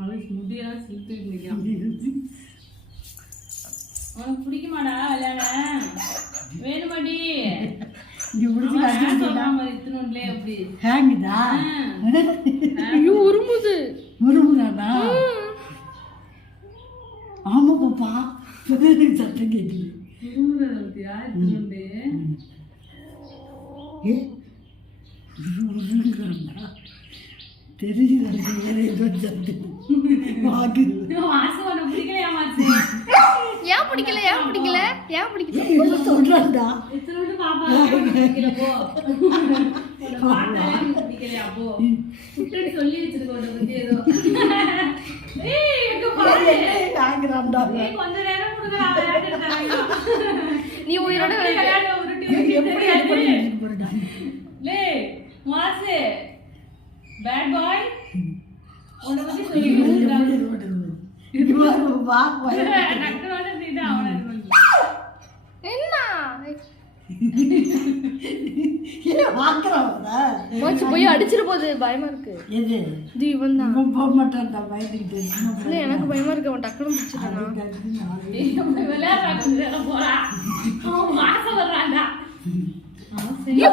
அவளுக்கு முடியெல்லாம் சிலுத்துட்டு நிற்கிறான். உனக்கு பிடிக்குமாடா விளையாட? வேணுமாடி? இத்தனோண்டே அப்படி ஹேங்குதா? ஐயோ உருமுது. உருமுதானா? ஆமா பாப்பா, சத்தம் கேட்குது. உருமுதா பத்தியா? இத்தனோண்டே தெரியுது ஏதோ சத்து வாக்குது. மாசு உனக்கு பிடிக்கலையா? மாசு ஏன் பிடிக்கல? ஏன் பிடிக்கல? ஏன் பிடிக்கல? சொல்றாண்டா இத்தனோண்டு பாப்பா பிடிக்கல போ. பிடிக்கலையா போ குட்டடி சொல்லி வச்சிருக்க உன்னை பத்தி ஏதோ. வாங்குறான்டா. கொஞ்ச நேரம் கொடுக்குறா விளையாட்டு தராங்க. நீ உயிரோட விளையாட உருட்டி எப்படி லே மாசு பேட் பாய் உன்னை பத்தி சொல்லி நக்கலோட நீ அவனை என்ன வாக்குறான் போச்சு, போய் அடிச்சிட போகுது. பயமா இருக்கு. எது இது இவன் தான். போக மாட்டான்டா பயந்துக்கிட்டு. இல்ல எனக்கு பயமா இருக்கு. அவன் டக்குனு பிடிச்சிட்டானா? விளையாடுறா கொஞ்ச நேரம் போறா. அவன் மாசம் வர்றான்டா. ஐயோ!